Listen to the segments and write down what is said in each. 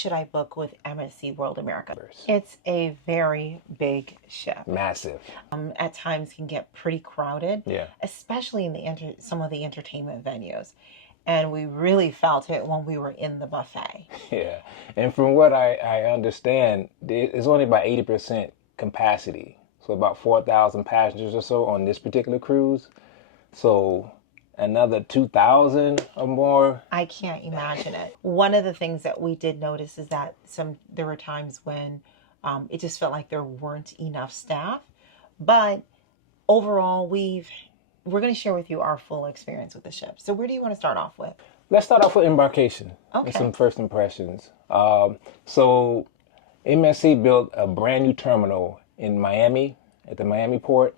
should I book with MSC World America? It's a very big ship. Massive. At times can get pretty crowded, Yeah. especially in some of the entertainment venues. And we really felt it when we were in the buffet. Yeah. And from what I understand, it's only about 80% capacity. So about 4,000 passengers or so on this particular cruise. So another 2,000 or more. I can't imagine it. One of the things that we did notice is that there were times when it just felt like there weren't enough staff. But overall, we're going to share with you our full experience with the ship. So where do you want to start off with? Let's start off with Embarkation. Okay. And some first impressions. So MSC built a brand new terminal in Miami, at the Miami port.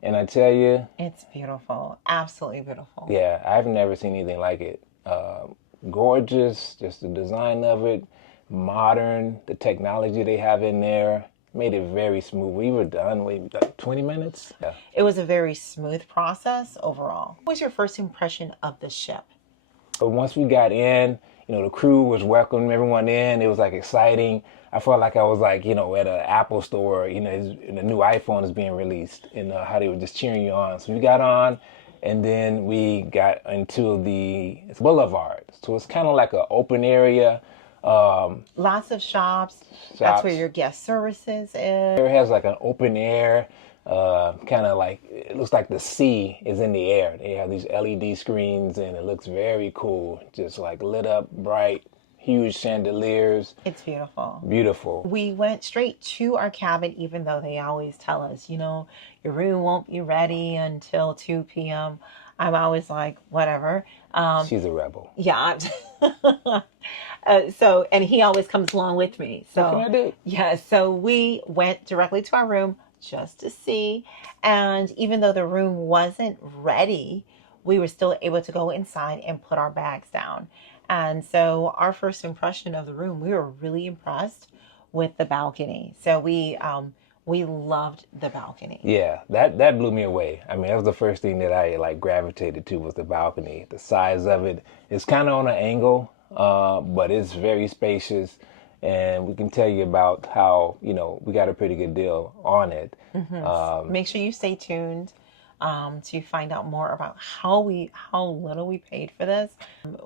And I tell you, it's beautiful. Absolutely beautiful. Yeah, I've never seen anything like it. Gorgeous, just the design of it, modern, the technology they have in there, made it very smooth. We were done, like 20 minutes? Yeah. It was a very smooth process overall. What was your first impression of the ship? But once we got in, the crew was welcoming everyone in. It was like exciting. I felt like I was like, at an Apple store, and the new iPhone is being released, and how they were just cheering you on. So we got on, and then we got into it's boulevard. So it's kind of like an open area. Lots of shops. That's where your guest services is. It has like an open air, kind of like, it looks like the sea is in the air. They have these LED screens, and it looks very cool. Just like lit up, bright. Huge chandeliers. It's beautiful. Beautiful. We went straight to our cabin, even though they always tell us, your room won't be ready until 2 p.m. I'm always like, whatever. She's a rebel. Yeah. And he always comes along with me. So what can I do? Yeah. So we went directly to our room just to see. And even though the room wasn't ready, we were still able to go inside and put our bags down. And so our first impression of the room, we were really impressed with the balcony. So we loved the balcony. Yeah, that blew me away. I mean, that was the first thing that I gravitated to was the balcony. The size of it. It's kind of on an angle, but it's very spacious. And we can tell you about how, we got a pretty good deal on it. Mm-hmm. Make sure you stay tuned to find out more about how little we paid for this.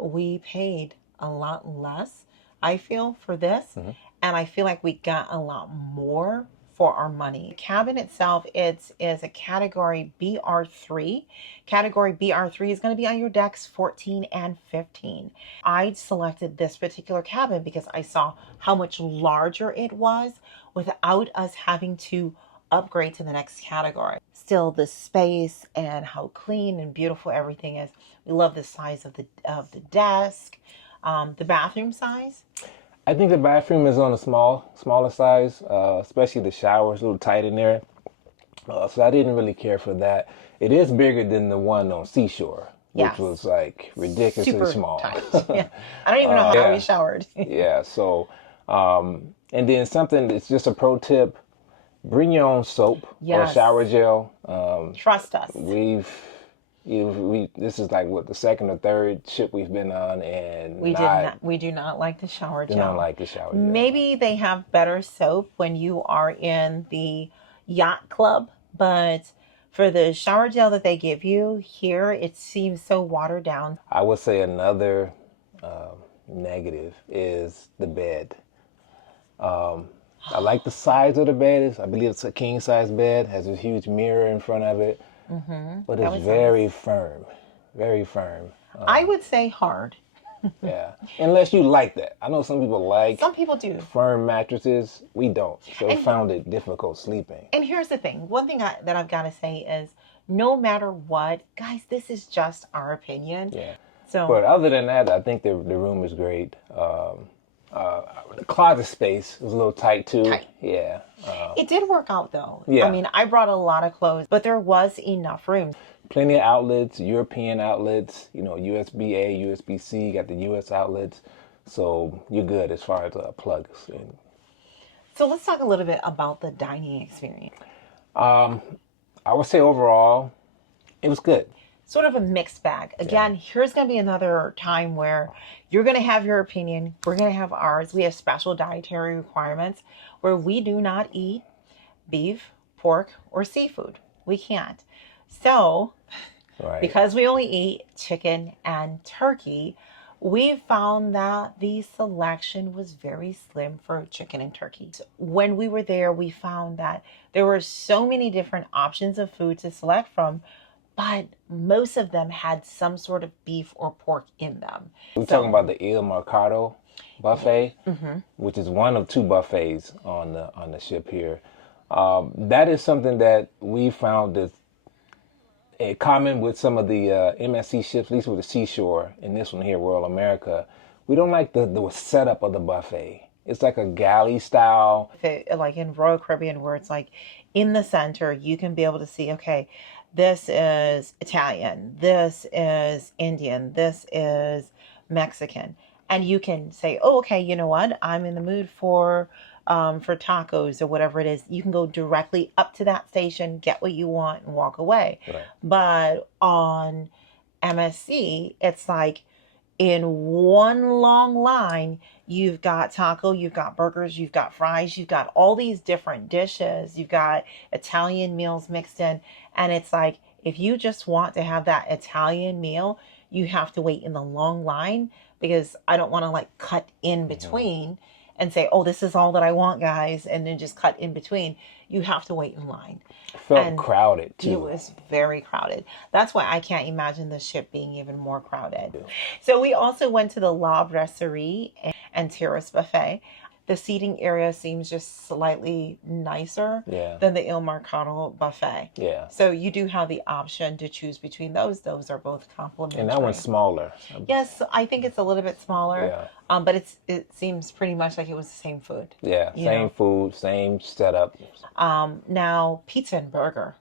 We paid a lot less, I feel, for this. Mm-hmm. And I feel like we got a lot more for our money. The cabin itself is a category BR3. Category BR3 is going to be on your decks 14 and 15. I selected this particular cabin because I saw how much larger it was without us having to upgrade to the next category. Still, the space and how clean and beautiful everything is. We love the size of the desk, the bathroom size. I think the bathroom is on a smaller size, especially the shower is a little tight in there. So I didn't really care for that. It is bigger than the one on Seashore, which was like ridiculously super small. Tight. Yeah. I don't even know how we showered. Yeah. So, and then something that's just a pro tip. Bring your own soap or shower gel. Trust us. This is like the second or third ship we've been on, and we do not like the shower gel. Do not like the shower gel. Maybe they have better soap when you are in the yacht club, but for the shower gel that they give you here, it seems so watered down. I would say another negative is the bed. I like the size of the bed. I believe it's a king size bed. Has a huge mirror in front of it. Mm-hmm. But it's very firm. Very firm. I would say hard. Yeah. Unless you like that. I know some people like Some people do. Firm mattresses. We don't. So we found it difficult sleeping. And here's the thing. One thing that I've got to say is no matter what, guys, this is just our opinion. Yeah. So, but other than that, I think the room is great. The closet space was a little tight too. Tight. Yeah. It did work out though. Yeah. I mean, I brought a lot of clothes, but there was enough room. Plenty of outlets, European outlets, USB-A, USB-C, got the US outlets. So you're good as far as plugs. So let's talk a little bit about the dining experience. I would say overall, it was good. sort of a mixed bag. Again, here's going to be another time where you're going to have your opinion. We're going to have ours. We have special dietary requirements where we do not eat beef, pork, or seafood. We can't. So, because we only eat chicken and turkey, we found that the selection was very slim for chicken and turkey. When we were there, we found that there were so many different options of food to select from, but most of them had some sort of beef or pork in them. We're talking about the Il Mercato buffet, which is one of two buffets on the ship here. That is something that we found is common with some of the MSC ships, at least with the Seashore, and this one here, Royal America. We don't like the setup of the buffet. It's like a galley style. Like in Royal Caribbean, where it's like in the center, you can be able to see, okay, this is Italian, this is Indian, this is Mexican. And you can say, oh, okay, you know what? I'm in the mood for tacos or whatever it is. You can go directly up to that station, get what you want, and walk away. Right. But on MSC, it's like in one long line, you've got taco, you've got burgers, you've got fries, you've got all these different dishes, you've got Italian meals mixed in. And it's like, if you just want to have that Italian meal, you have to wait in the long line, because I don't want to like cut in between and say, oh, this is all that I want, guys, and then just cut in between. You have to wait in line. Felt crowded too. It was very crowded. That's why I can't imagine the ship being even more crowded. So we also went to the La Brasserie and Terrace Buffet. The seating area seems just slightly nicer than the Il Mercato buffet. Yeah. So you do have the option to choose between those. Those are both complimentary. And that one's smaller. Yes, I think it's a little bit smaller. Yeah. But it seems pretty much like it was the same food. Yeah, same food, same setup. Now, pizza and burger.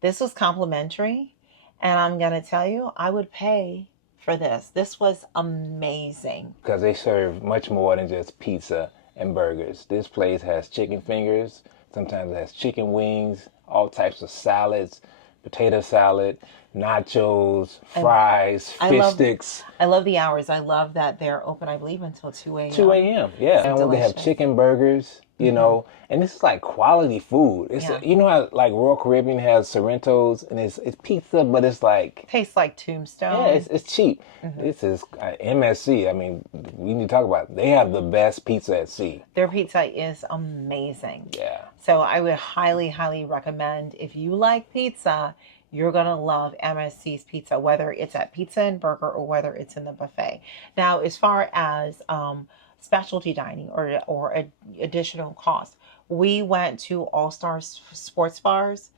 This was complimentary. And I'm going to tell you, I would pay for this. This was amazing. Because they serve much more than just pizza and burgers. This place has chicken fingers. Sometimes it has chicken wings, all types of salads, potato salad, nachos, fries, fish sticks. I love the hours. I love that they're open, I believe, until 2 a.m. 2 a.m., yeah. And when they have chicken burgers, you know, and this is like quality food. It's you know how like Royal Caribbean has Sorrentos, and it's pizza, but it's like tastes like Tombstone. Yeah, it's cheap. This is MSC. I mean, we need to talk about it. They have the best pizza at sea. Their pizza is amazing. Yeah. So I would highly, highly recommend, if you like pizza, you're going to love MSC's pizza, whether it's at Pizza and Burger or whether it's in the buffet. Now, as far as specialty dining or additional cost, we went to All Star Sports Bars.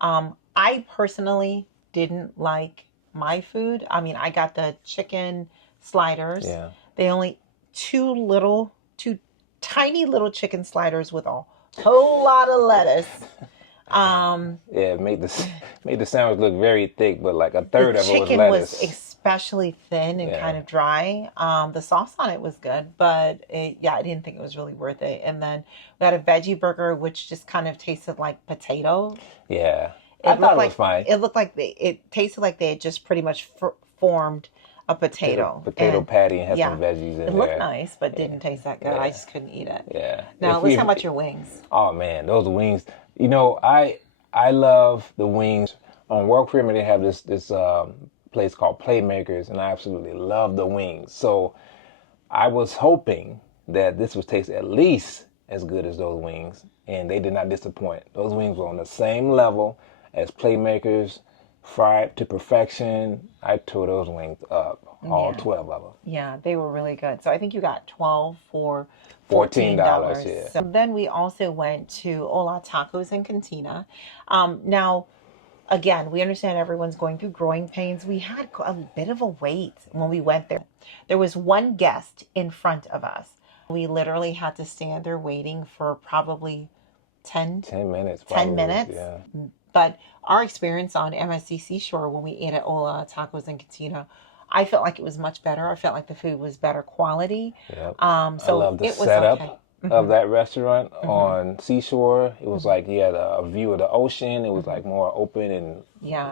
I personally didn't like my food. I mean, I got the chicken sliders. Yeah. They only two tiny little chicken sliders with a whole lot of lettuce. It made the sandwich look very thick, but like a third of it was lettuce. The chicken was especially thin and kind of dry. The sauce on it was good, but I didn't think it was really worth it. And then we had a veggie burger, which just kind of tasted like potato. Yeah, I thought it was fine. It looked like it tasted like they had just pretty much formed a potato patty and had some veggies in there. It looked nice, but didn't taste that good. I just couldn't eat it. Yeah. Now let's talk about your wings. Oh man, those wings. You know, I love the wings. On World Caribbean, they have this place called Playmakers, and I absolutely love the wings. So I was hoping that this would taste at least as good as those wings, and they did not disappoint. Those wings were on the same level as Playmakers, fried to perfection. I tore those wings up, all 12 of them. Yeah, they were really good. So I think you got 12 for $14. Yeah. So then we also went to Hola Tacos and Cantina. Now, again, we understand everyone's going through growing pains. We had a bit of a wait when we went there. There was one guest in front of us. We literally had to stand there waiting for probably 10 minutes. 10 minutes. Yeah. But our experience on MSC Seashore when we ate at Hola Tacos and Cantina, I felt like it was much better. I felt like the food was better quality. Yep. So I love the it was setup. okay. of that restaurant on Seashore. It was like you had a view of the ocean. It was like more open and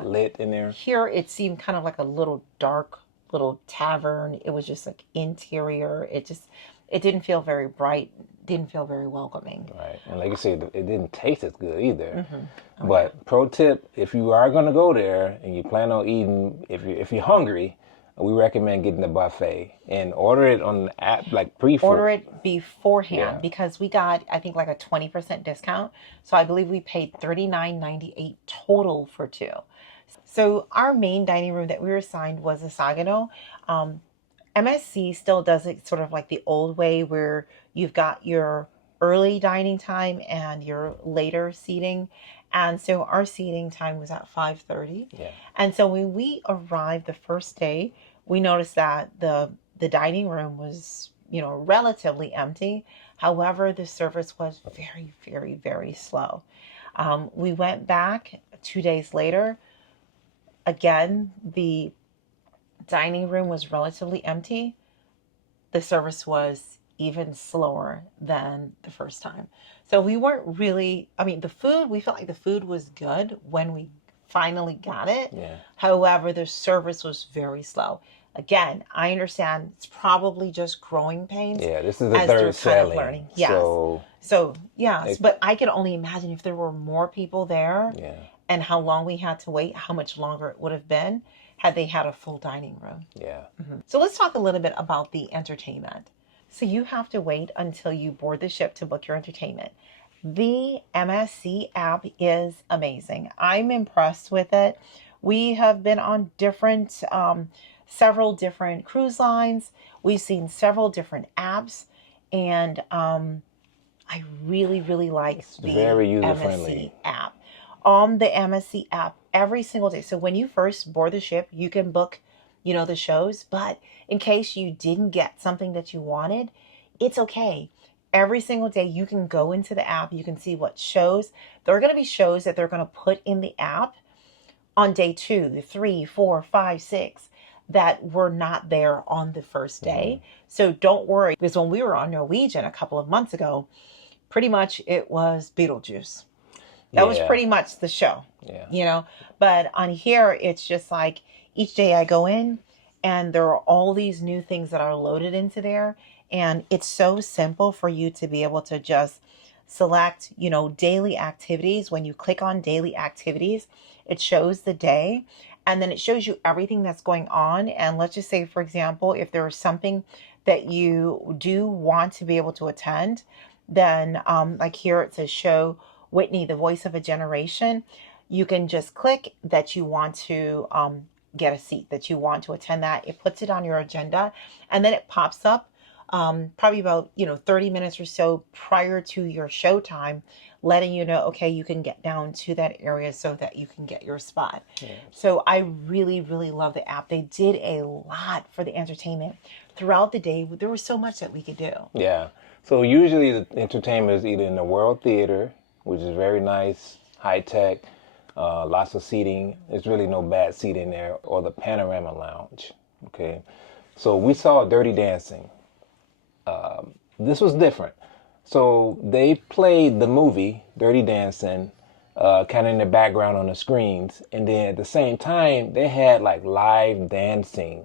lit in there. Here it seemed kind of like a little dark little tavern. It was just like interior. It didn't feel very bright, didn't feel very welcoming. Right. And like you said, it didn't taste as good either. But pro tip, if you are going to go there and you plan on eating, if you're hungry, we recommend getting the buffet and order it on the app, like pre-food. Order it beforehand because we got, I think, like a 20% discount. So I believe we paid $39.98 total for two. So our main dining room that we were assigned was a Sagano. MSC still does it sort of like the old way where you've got your early dining time and your later seating. And so our seating time was at 5:30. Yeah. And so when we arrived the first day, we noticed that the dining room was, relatively empty. However, the service was very, very, very slow. We went back 2 days later. Again, the dining room was relatively empty. The service was even slower than the first time. So we weren't really, the food, we felt like the food was good when we finally got it. Yeah. However, the service was very slow. Again, I understand it's probably just growing pains. Yeah, this is the third selling. Learning. Yes. So yes, but I can only imagine if there were more people there and how long we had to wait, how much longer it would have been had they had a full dining room. Yeah. So let's talk a little bit about the entertainment. So you have to wait until you board the ship to book your entertainment. The MSC app is amazing. I'm impressed with it. We have been on several different cruise lines. We've seen several different apps, and I really, really like the very MSC user-friendly app. On the MSC app, every single day. So when you first board the ship, you can book, the shows. But in case you didn't get something that you wanted, it's okay. Every single day you can go into the app. You can see what shows. There are going to be shows that they're going to put in the app on day 2, 3, 4, 5, 6 that were not there on the first day. So don't worry, because when we were on Norwegian a couple of months ago, pretty much it was Beetlejuice. That was pretty much the show, But on here, it's just like each day I go in and there are all these new things that are loaded into there. And it's so simple for you to be able to just select, daily activities. When you click on daily activities, it shows the day and then it shows you everything that's going on. And let's just say, for example, if there is something that you do want to be able to attend, then like here it says show Whitney, the voice of a generation. You can just click that you want to get a seat, that you want to attend that. It puts it on your agenda and then it pops up probably about 30 minutes or so prior to your show time, letting you know, okay, you can get down to that area so that you can get your spot. So I really, really love the app. They did a lot for the entertainment throughout the day. There was so much that we could do. Yeah. So usually the entertainment is either in the World Theater, which is very nice, high tech, lots of seating. There's really no bad seating there, or the Panorama Lounge. Okay. So we saw Dirty Dancing. This was different. So they played the movie Dirty Dancing kind of in the background on the screens. And then at the same time, they had like live dancing,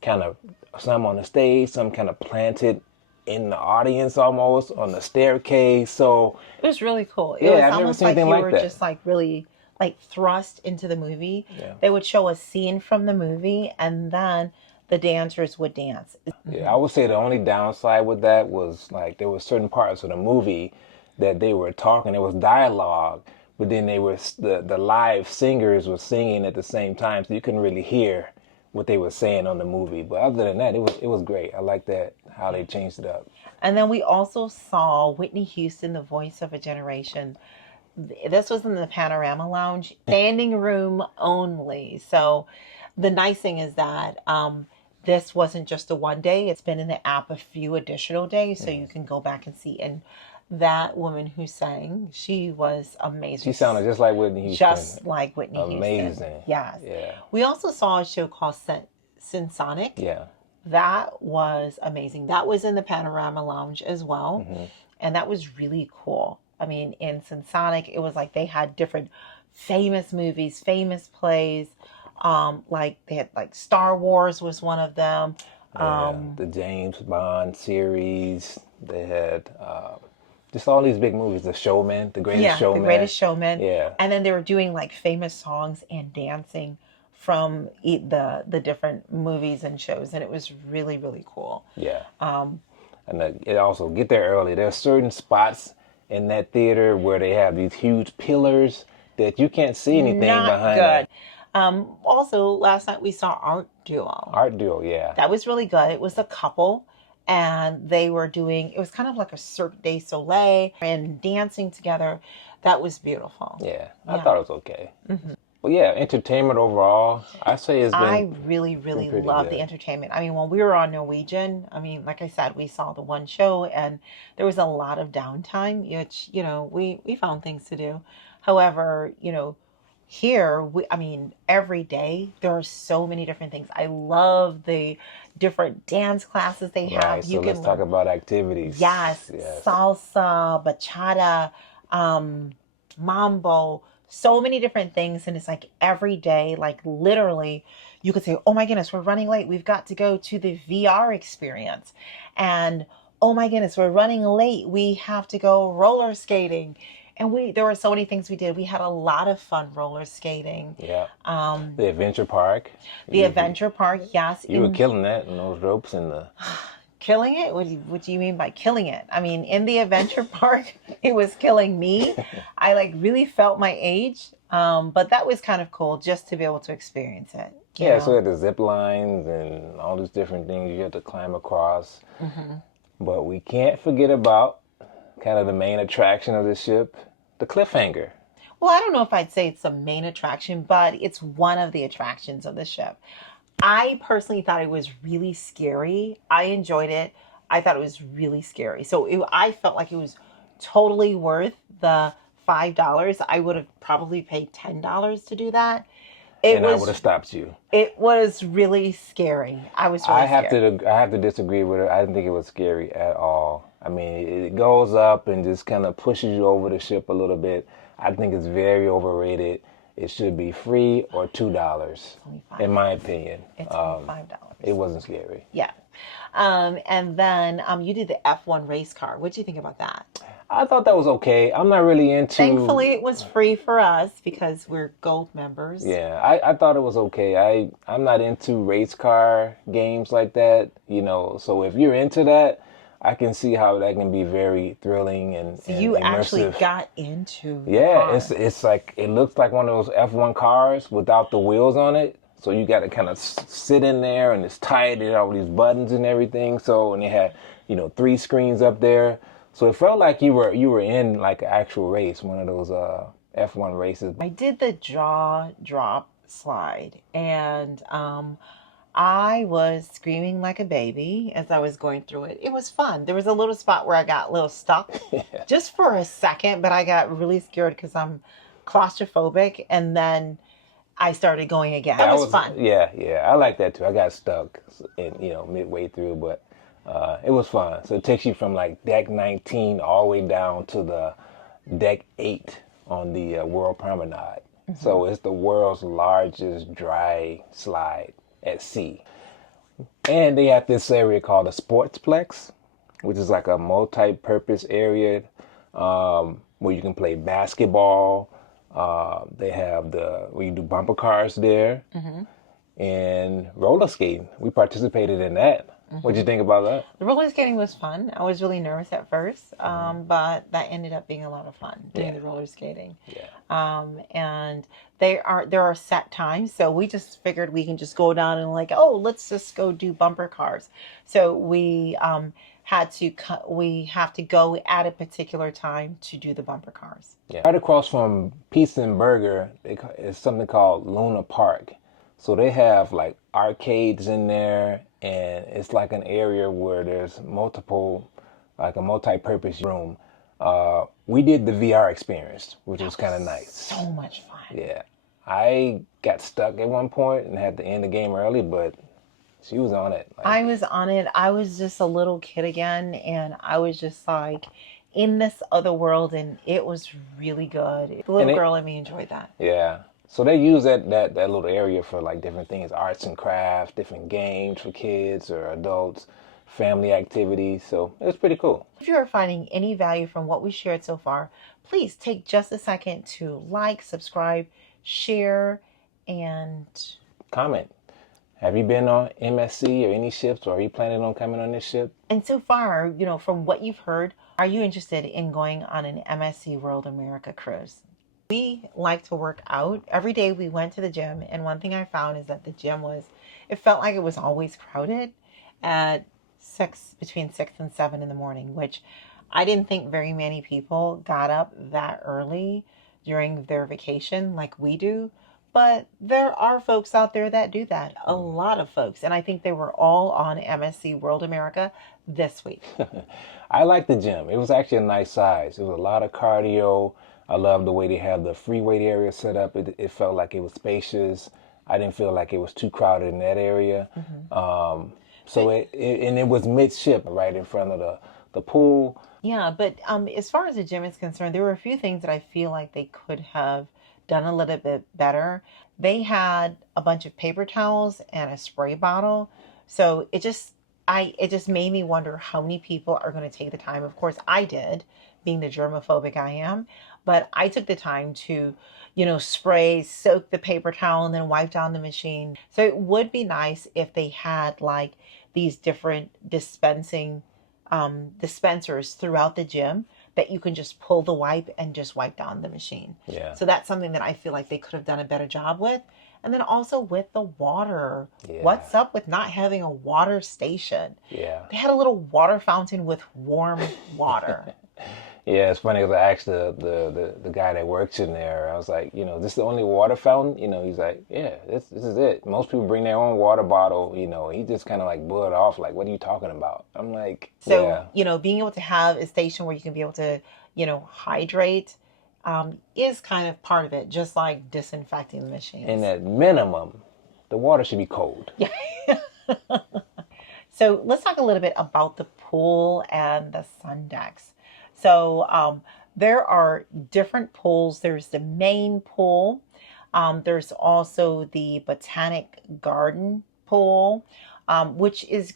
kind of some on the stage, some kind of planted in the audience almost on the staircase. So it was really cool. It was I've never almost seen like anything you like were that. Just like really like thrust into the movie. Yeah. They would show a scene from the movie and then the dancers would dance. Yeah, I would say the only downside with that was like there were certain parts of the movie that they were talking. It was dialogue, but then they were the live singers were singing at the same time, so you couldn't really hear what they were saying on the movie. But other than that, it was great. I like that how they changed it up. And then we also saw Whitney Houston, the voice of a generation. This was in the Panorama Lounge, standing room only. So the nice thing is that this wasn't just a one day. It's been in the app a few additional days, so you can go back and see. And that woman who sang, she was amazing. She sounded just like Whitney Houston. Just like Whitney Houston. Amazing. Yes. Yeah. We also saw a show called Sonic. Yeah. That was amazing. That was in the Panorama Lounge as well. and that was really cool. I mean, in Sonic, it was like they had different famous movies, famous plays. Like they had like Star Wars was one of them. Yeah, the James Bond series. They had just all these big movies. The Showman, The Greatest Yeah, The Showman. Greatest Showman. Yeah. And then they were doing like famous songs and dancing from the different movies and shows, and it was really, really cool. Yeah. And it also, get there early. There are certain spots in that theater where they have these huge pillars that you can't see anything Not behind good. it. Also, last night we saw Art Duo. Art Duo, yeah. That was really good. It was a couple, and they were doing, it was kind of like a Cirque du Soleil and dancing together. That was beautiful. Yeah, I thought it was okay. Mm-hmm. But yeah, entertainment overall, I say it's been. I really, really love the entertainment. I mean, when we were on Norwegian, I mean, like I said, we saw the one show and there was a lot of downtime, which, you know, we found things to do. However, you know, here, I mean, every day there are so many different things. I love the different dance classes they have. Right, so let's talk about activities. Yes, salsa, bachata, mambo, so many different things. And it's like every day, like literally, you could say, oh my goodness, we're running late. We've got to go to the VR experience. And oh my goodness, we're running late. We have to go roller skating. And there were so many things we did. We had a lot of fun roller skating. Yeah. The adventure park. The adventure park, yes. You were killing that in those ropes and the... Killing it? What do you mean by killing it? I mean, in the adventure park, it was killing me. I like really felt my age. But that was kind of cool just to be able to experience it. Yeah, so the zip lines and all these different things you had to climb across. Mm-hmm. But we can't forget about kind of the main attraction of the ship, the cliffhanger. Well, I don't know if I'd say it's the main attraction, but it's one of the attractions of the ship. I personally thought it was really scary. I enjoyed it. I thought it was really scary. So I felt like it was totally worth the $5. I would have probably paid $10 to do that. I would have stopped you. It was really scary. I was really scared. I have to disagree with it. I didn't think it was scary at all. I mean, it goes up and just kind of pushes you over the ship a little bit. I think it's very overrated. It should be free or $2, in my opinion. It's $5. It wasn't scary. Yeah. And then you did the F1 race car. What do you think about that? I thought that was okay. I'm not really into... Thankfully, it was free for us because we're gold members. Yeah, I thought it was okay. I'm not into race car games like that, you know. So if you're into that, I can see how that can be very thrilling and you immersive. Actually got into it's like, it looks like one of those F1 cars without the wheels on it. So you got to kind of sit in there and it's tight and all these buttons and everything. So, and they had, 3 screens up there. So it felt like you were in like an actual race, one of those F1 races. I did the jaw drop slide and I was screaming like a baby as I was going through it. It was fun. There was a little spot where I got a little stuck just for a second, but I got really scared because I'm claustrophobic. And then I started going again. That was fun. Yeah. I like that too. I got stuck midway through, but it was fun. So it takes you from like deck 19 all the way down to the deck 8 on the World Promenade. Mm-hmm. So it's the world's largest dry slide at sea. And they have this area called the Sportsplex, which is like a multi-purpose area where you can play basketball. They have where you do bumper cars there. Mm-hmm. And roller skating. We participated in that. Mm-hmm. What did you think about that? The roller skating was fun. I was really nervous at first, but that ended up being a lot of fun doing the roller skating. Yeah. And there are set times, so we just figured we can just go down and let's just go do bumper cars. So we have to go at a particular time to do the bumper cars. Yeah. Right across from Pizza and Burger, it's something called Luna Park. So they have like arcades in there, and it's like an area where there's multiple, like a multi-purpose room. We did the VR experience, which was kind of nice. So much fun. Yeah. I got stuck at one point and had to end the game early, but she was on it. I was on it. I was just a little kid again, and I was just like in this other world, and it was really good. The little girl and me enjoyed that. Yeah. So they use that little area for like different things, arts and crafts, different games for kids or adults, family activities. So it was pretty cool. If you are finding any value from what we shared so far, please take just a second to like, subscribe, share, and comment. Have you been on MSC or any ships, or are you planning on coming on this ship? And so far, from what you've heard, are you interested in going on an MSC World America cruise? We like to work out. Every day we went to the gym, and one thing I found is that the gym it felt like it was always crowded at between 6 and 7 in the morning, which I didn't think very many people got up that early during their vacation like we do. But there are folks out there that do that. A lot of folks. And I think they were all on MSC World America this week. I like the gym. It was actually a nice size. It was a lot of cardio. I love the way they have the free weight area set up. It felt like it was spacious. I didn't feel like it was too crowded in that area. Mm-hmm. It was midship right in front of the pool. Yeah, but as far as the gym is concerned, there were a few things that I feel like they could have done a little bit better. They had a bunch of paper towels and a spray bottle. So it just made me wonder how many people are going to take the time. Of course, I did, being the germophobic I am, but I took the time to, spray, soak the paper towel, and then wipe down the machine. So it would be nice if they had like these different dispensers throughout the gym that you can just pull the wipe and just wipe down the machine. Yeah. So that's something that I feel like they could have done a better job with. And then also with the water. Yeah. What's up with not having a water station? Yeah. They had a little water fountain with warm water. Yeah, it's funny because I asked the guy that works in there, I was like, this is the only water fountain? He's like, yeah, this is it. Most people bring their own water bottle, he just kind of like blew it off, like, what are you talking about? I'm like, so, being able to have a station where you can be able to, hydrate is kind of part of it, just like disinfecting the machines. And at minimum, the water should be cold. Yeah. So let's talk a little bit about the pool and the sun decks. So there are different pools. There's the main pool. There's also the Botanic Garden pool, which is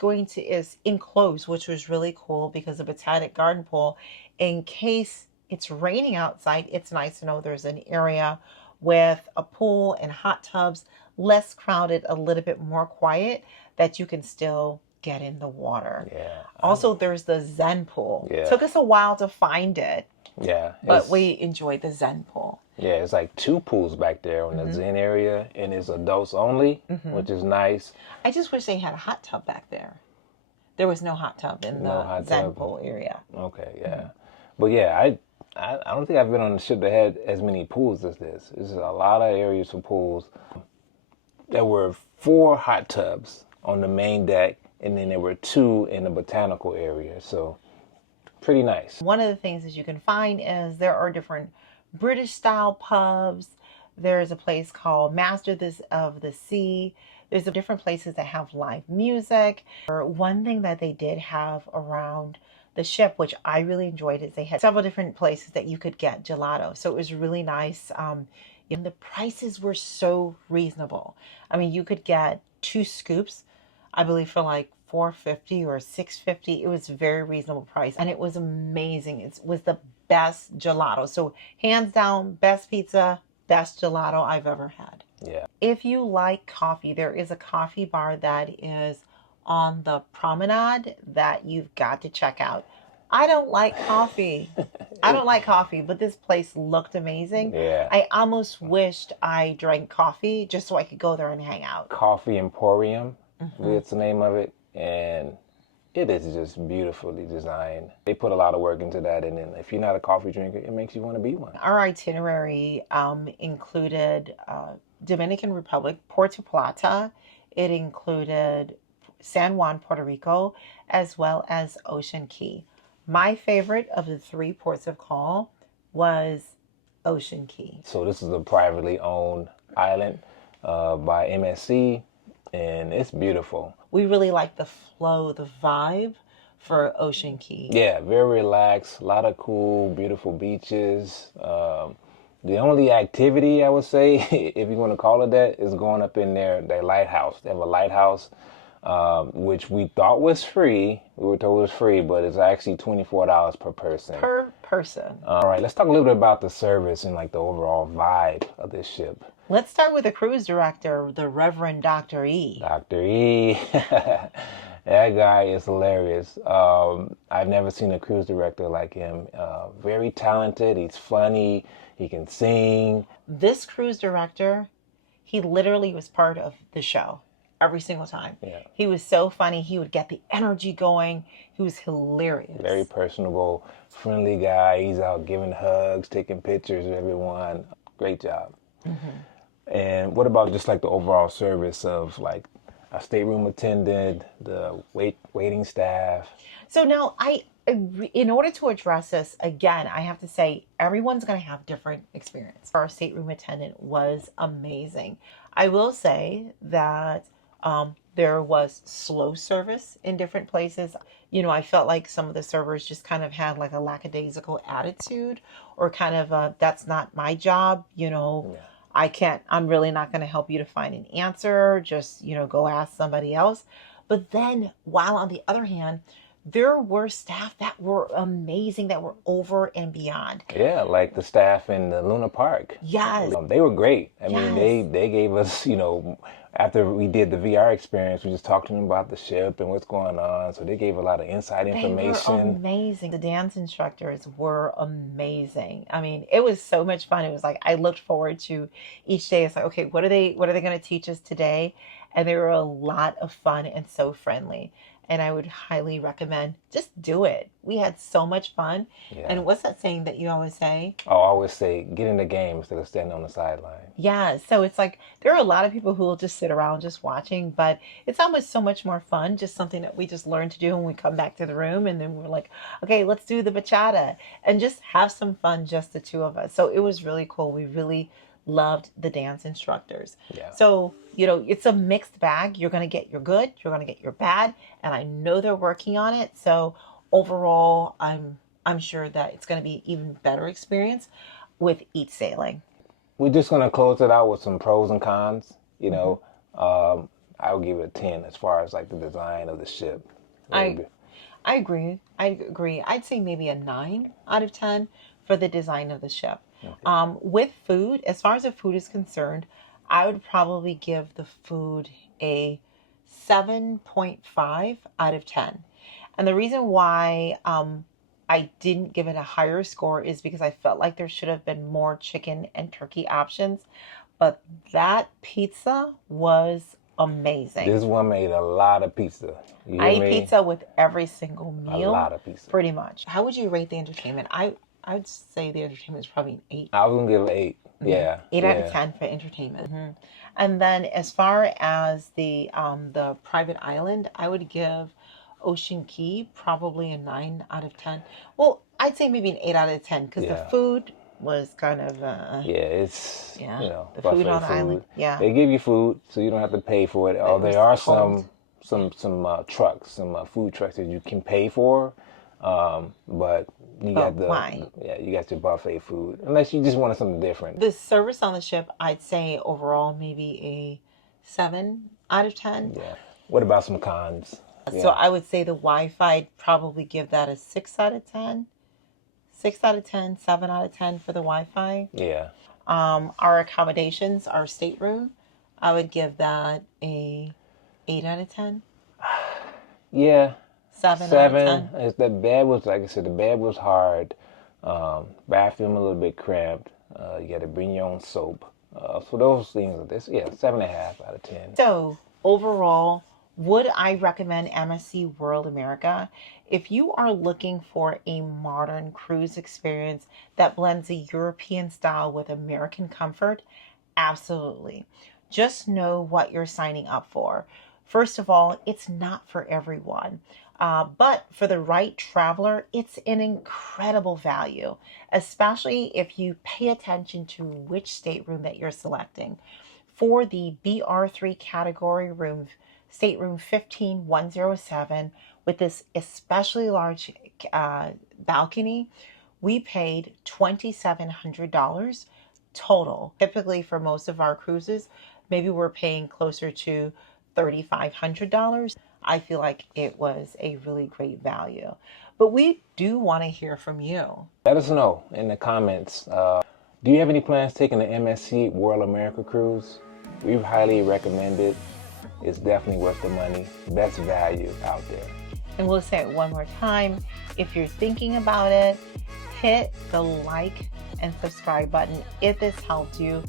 enclosed, which was really cool because the Botanic Garden pool, in case it's raining outside, it's nice to know there's an area with a pool and hot tubs, less crowded, a little bit more quiet, that you can still get in the water. Yeah. Also, there's the Zen pool. Yeah. Took us a while to find it. Yeah. But we enjoyed the Zen pool. Yeah, it's like 2 pools back there on the Zen area, and it's adults only, which is nice. I just wish they had a hot tub back there. There was no hot tub in the Zen pool area. Okay, yeah. But yeah, I don't think I've been on a ship that had as many pools as this. This is a lot of areas for pools. There were 4 hot tubs on the main deck, and then there were 2 in the botanical area. So pretty nice. One of the things that you can find is there are different British style pubs. There's a place called Masters of the Sea. There's different places that have live music. One thing that they did have around the ship, which I really enjoyed, is they had several different places that you could get gelato. So it was really nice. And the prices were so reasonable. I mean, you could get 2 scoops, I believe, for like $4.50 or $6.50. It was a very reasonable price, and it was amazing. It was the best gelato. So hands down, best pizza, best gelato I've ever had. Yeah. If you like coffee, there is a coffee bar that is on the promenade that you've got to check out. I don't like coffee. But this place looked amazing. Yeah. I almost wished I drank coffee just so I could go there and hang out. Coffee Emporium, it's the name of it, and it is just beautifully designed. They put a lot of work into that, and then if you're not a coffee drinker, it makes you want to be one. Our itinerary included Dominican Republic, Puerto Plata. It included San Juan, Puerto Rico, as well as Ocean Key. My favorite of the 3 ports of call was Ocean Key. So this is a privately owned island by MSC, and it's beautiful. We really like the flow, the vibe for Ocean Key. Yeah, very relaxed. A lot of cool, beautiful beaches. The only activity I would say, if you want to call it that, is going up in their lighthouse. They have a lighthouse, which we thought was free. We were told it was free, but it's actually $24 per person. Per person. All right, let's talk a little bit about the service and like the overall vibe of this ship. Let's start with the cruise director, the Reverend Dr. E. Dr. E. That guy is hilarious. I've never seen a cruise director like him. Very talented. He's funny. He can sing. This cruise director, he literally was part of the show every single time. Yeah. He was so funny. He would get the energy going. He was hilarious. Very personable, friendly guy. He's out giving hugs, taking pictures of everyone. Great job. Mm-hmm. And what about just like the overall service of like a stateroom attendant, the waiting staff? So now in order to address this, again, I have to say everyone's going to have different experience. Our stateroom attendant was amazing. I will say that there was slow service in different places. You know, I felt like some of the servers just kind of had like a lackadaisical attitude, or kind of that's not my job, you know. Yeah. I'm really not going to help you to find an answer. Just, you know, go ask somebody else. But then, while on the other hand, there were staff that were amazing, that were over and beyond. Yeah, like the staff in the Luna Park. Yes. They were great. I mean, they gave us, you know, after we did the VR experience, we just talked to them about the ship and what's going on. So they gave a lot of inside information. They were amazing. The dance instructors were amazing. I mean, it was so much fun. It was like I looked forward to each day. It's like, okay, what are they going to teach us today? And they were a lot of fun and so friendly. And I would highly recommend just do it. We had so much fun. Yeah. And what's that saying that you always say? I always say, get in the game instead of standing on the sideline. Yeah. So it's like there are a lot of people who will just sit around just watching, but it's almost so much more fun. Just something that we just learned to do when we come back to the room. And then we're like, okay, let's do the bachata and just have some fun, just the two of us. So it was really cool. We really loved the dance instructors. Yeah. So, you know, it's a mixed bag. You're going to get your good, you're going to get your bad, and I know they're working on it. So overall, I'm sure that it's going to be even better experience with each sailing. We're just going to close it out with some pros and cons. You know, I would give it a 10 as far as like the design of the ship. I agree. I'd say maybe a 9 out of 10 for the design of the ship. Okay. With food, as far as the food is concerned, I would probably give the food a 7.5 out of 10. And the reason why I didn't give it a higher score is because I felt like there should have been more chicken and turkey options. But that pizza was amazing. This one made a lot of pizza. I ate pizza with every single meal. A lot of pizza. Pretty much. How would you rate the entertainment? I would say the entertainment is probably an 8. I was going to give it 8. Yeah. 8 out of 10 for entertainment. Mm-hmm. And then as far as the private island, I would give Ocean Key probably a 9 out of 10. Well, I'd say maybe an 8 out of 10 because the food was kind of it's you know, the food on the island. Yeah. They give you food so you don't have to pay for it. There are some trucks, some food trucks that you can pay for. But you got you got your buffet food, unless you just wanted something different. The service on the ship, I'd say overall maybe a 7 out of 10. Yeah. What about some cons? So I would say the Wi-Fi, I'd probably give that a 6 out of 10. 6 out of 10, 7 out of 10 for the Wi-Fi. Yeah. Our accommodations, our stateroom, I would give that a 8 out of 10. Yeah. 7 out of 10. The bed was, like I said, the bed was hard. Bathroom a little bit cramped. You got to bring your own soap. So those things are this. Yeah, 7.5 out of 10. So overall, would I recommend MSC World America? If you are looking for a modern cruise experience that blends a European style with American comfort, absolutely. Just know what you're signing up for. First of all, it's not for everyone. But for the right traveler, it's an incredible value, especially if you pay attention to which stateroom that you're selecting. For the BR3 category room, stateroom 15107 with this especially large balcony, we paid $2,700 total. Typically for most of our cruises, maybe we're paying closer to $3,500. I feel like it was a really great value. But we do want to hear from you. Let us know in the comments. Do you have any plans taking the MSC World America cruise? We highly recommend it. It's definitely worth the money. Best value out there. And we'll say it one more time. If you're thinking about it, hit the like and subscribe button. If this helped you,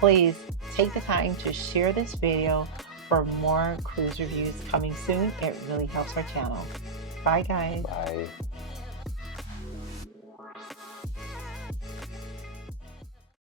please take the time to share this video for more cruise reviews coming soon. It really helps our channel. Bye, guys. Bye.